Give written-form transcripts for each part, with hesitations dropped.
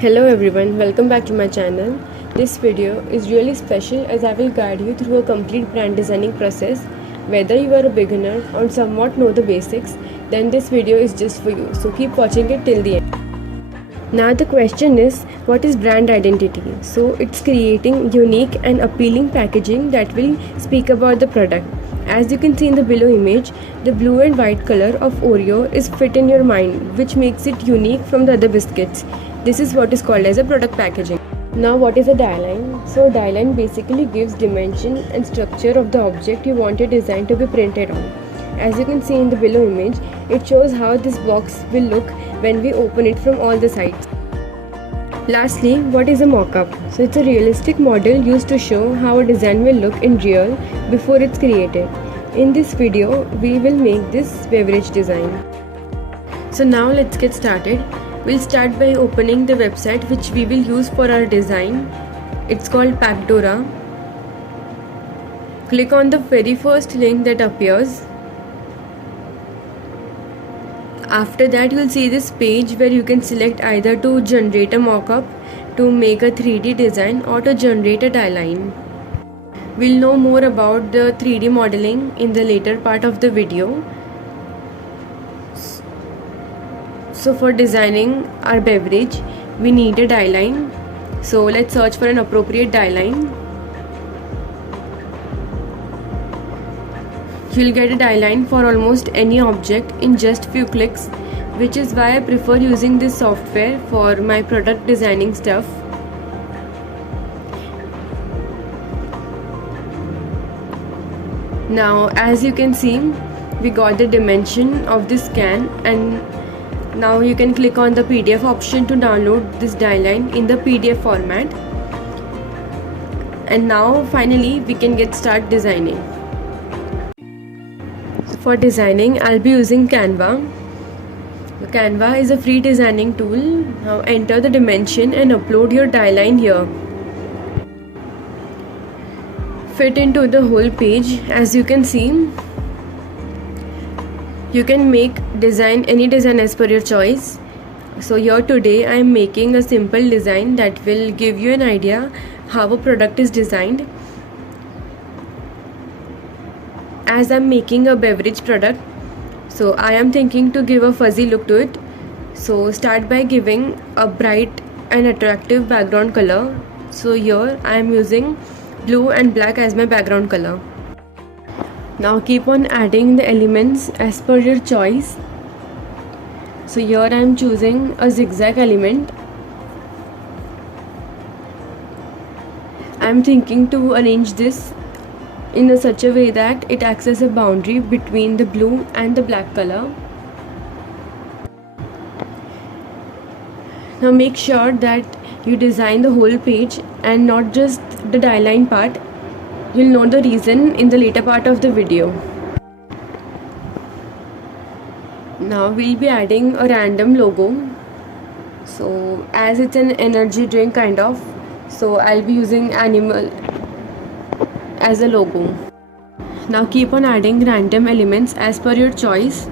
Hello everyone, welcome back to my channel. This video is really special as I will guide you through a complete brand designing process. Whether you are a beginner or somewhat know the basics, then this video is just for you. So keep watching it till the end. Now the question is, what is brand identity? So it's creating unique and appealing packaging that will speak about the product. As you can see in the below image, the blue and white color of Oreo is fit in your mind, which makes it unique from the other biscuits. This is what is called as a product packaging. Now what is a die line? So die line basically gives dimension and structure of the object you want your design to be printed on. As you can see in the below image, it shows how this box will look when we open it from all the sides. Lastly, what is a mockup? So it's a realistic model used to show how a design will look in real before it's created. In this video, we will make this beverage design. So now let's get started. We'll start by opening the website which we will use for our design. It's called Pacdora. Click on the very first link that appears. After that, you'll see this page where you can select either to generate a mockup, to make a 3D design, or to generate a die line. We'll know more about the 3D modeling in the later part of the video. So for designing our beverage, we need a die line. So let's search for an appropriate die line. You'll get a die line for almost any object in just few clicks, which is why I prefer using this software for my product designing stuff. Now as you can see, we got the dimension of this can, and now you can click on the PDF option to download this die line in the PDF format. And now finally we can get start designing. For designing, I'll be using Canva. Canva is a free designing tool. Now enter the dimension and upload your die line here. Fit into the whole page. As you can see, you can make any design as per your choice. So here today I am making a simple design that will give you an idea how a product is designed. As I'm making a beverage product, so I am thinking to give a fuzzy look to it. So start by giving a bright and attractive background color. So here I am using blue and black as my background color. Now keep on adding the elements as per your choice. So here I am choosing a zigzag element. I am thinking to arrange this in such a way that it acts as a boundary between the blue and the black color. Now make sure that you design the whole page and not just the die line part. You'll know the reason in the later part of the video. Now we'll be adding a random logo. So as it's an energy drink kind of, so I'll be using animal as a logo. Now keep on adding random elements as per your choice.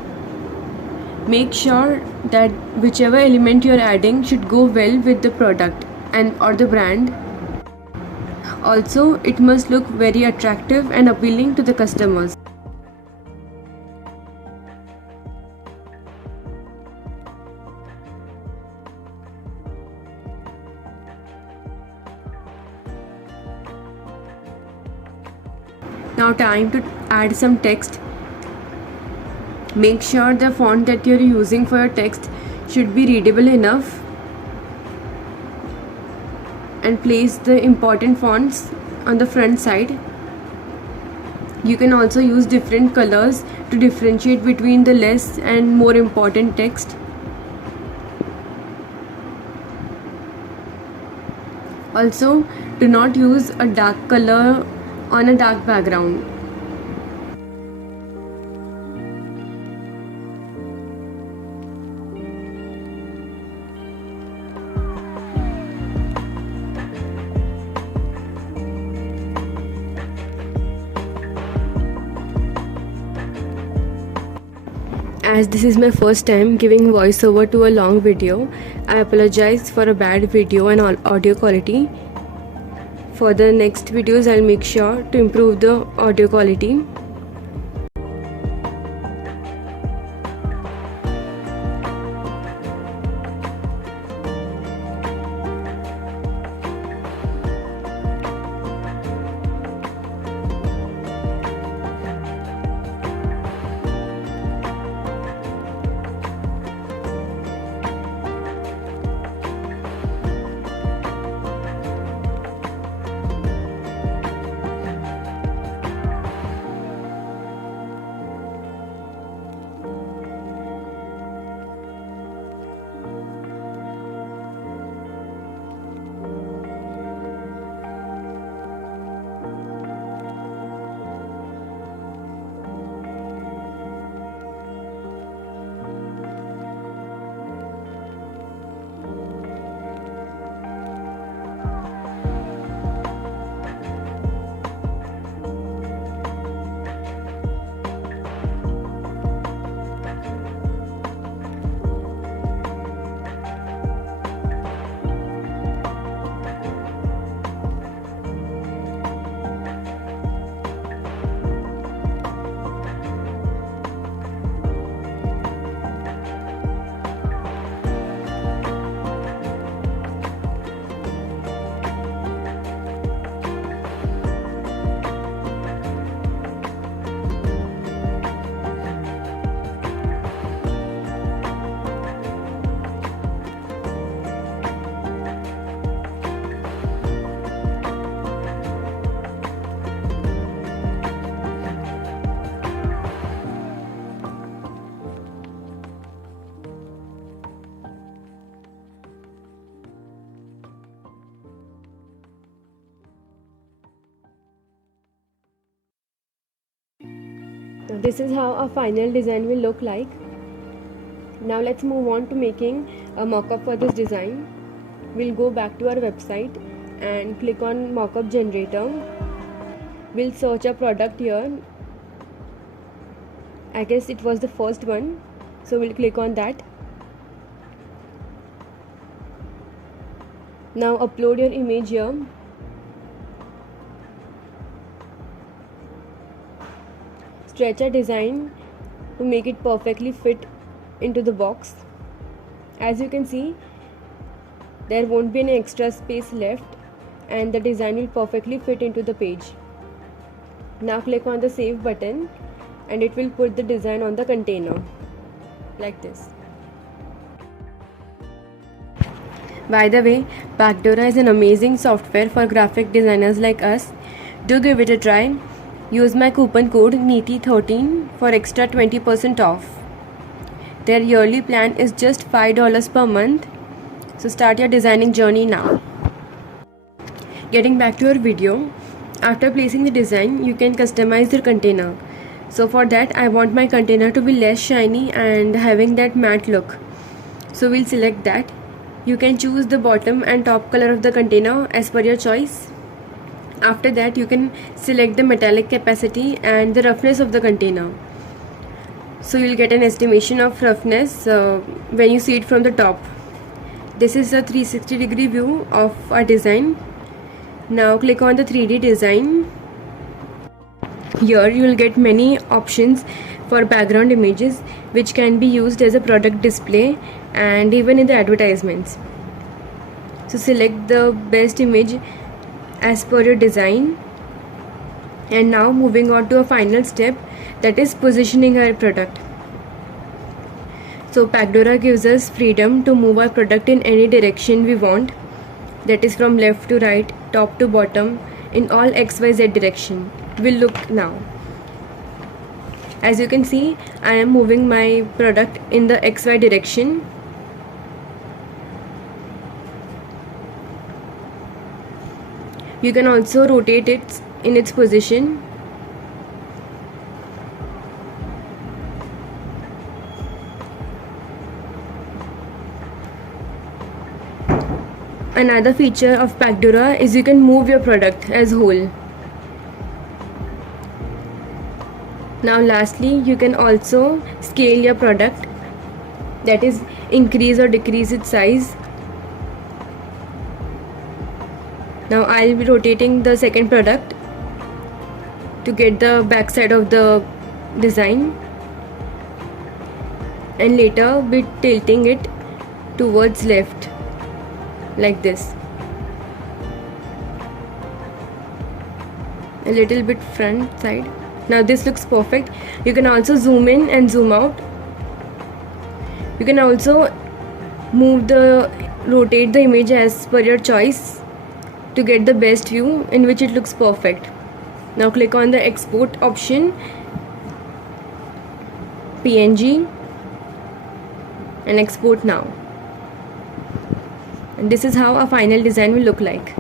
Make sure that whichever element you're adding should go well with the product or the brand. Also, it must look very attractive and appealing to the customers. Now time to add some text. Make sure the font that you're using for your text should be readable enough, and place the important fonts on the front side. You can also use different colors to differentiate between the less and more important text. Also, do not use a dark color on a dark background. As this is my first time giving voiceover to a long video, I apologize for a bad video and audio quality. For the next videos, I'll make sure to improve the audio quality. Now this is how a final design will look like. Now let's move on to making a mockup for this design. We'll go back to our website and click on mockup generator. We'll search a product here. I guess it was the first one, so we'll click on that. Now upload your image here. Stretch a design to make it perfectly fit into the box. As you can see, there won't be any extra space left and the design will perfectly fit into the page. Now click on the save button and it will put the design on the container like this. By the way, Pacdora is an amazing software for graphic designers like us. Do give it a try. Use my coupon code NEETY13 for extra 20% off. Their yearly plan is just $5 per month. So start your designing journey now. Getting back to our video, after placing the design, you can customize your container. So for that, I want my container to be less shiny and having that matte look. So we'll select that. You can choose the bottom and top color of the container as per your choice. After that, you can select the metallic capacity and the roughness of the container. So you'll get an estimation of roughness when you see it from the top. This is a 360-degree view of our design. Now click on the 3D design. Here you will get many options for background images which can be used as a product display and even in the advertisements. So select the best image as per your design. And now moving on to a final step, that is positioning our product. So Pacdora gives us freedom to move our product in any direction we want, that is from left to right, top to bottom, in all XYZ direction. We'll look now. As you can see, I am moving my product in the XY direction. You can also rotate it in its position. Another feature of Pacdora is you can move your product as whole. Now lastly, you can also scale your product, that is increase or decrease its size. Now I'll be rotating the second product to get the back side of the design, and later be tilting it towards left like this, a little bit front side. Now this looks perfect. You can also zoom in and zoom out. You can also rotate the image as per your choice to get the best view in which it looks perfect. Now click on the export option, PNG, and export now. And this is how a final design will look like.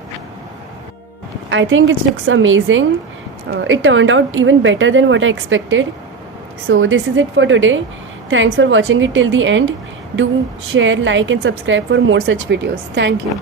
I think it looks amazing. It turned out even better than what I expected. So this is it for today. Thanks for watching it till the end. Do share, like and subscribe for more such videos. Thank you.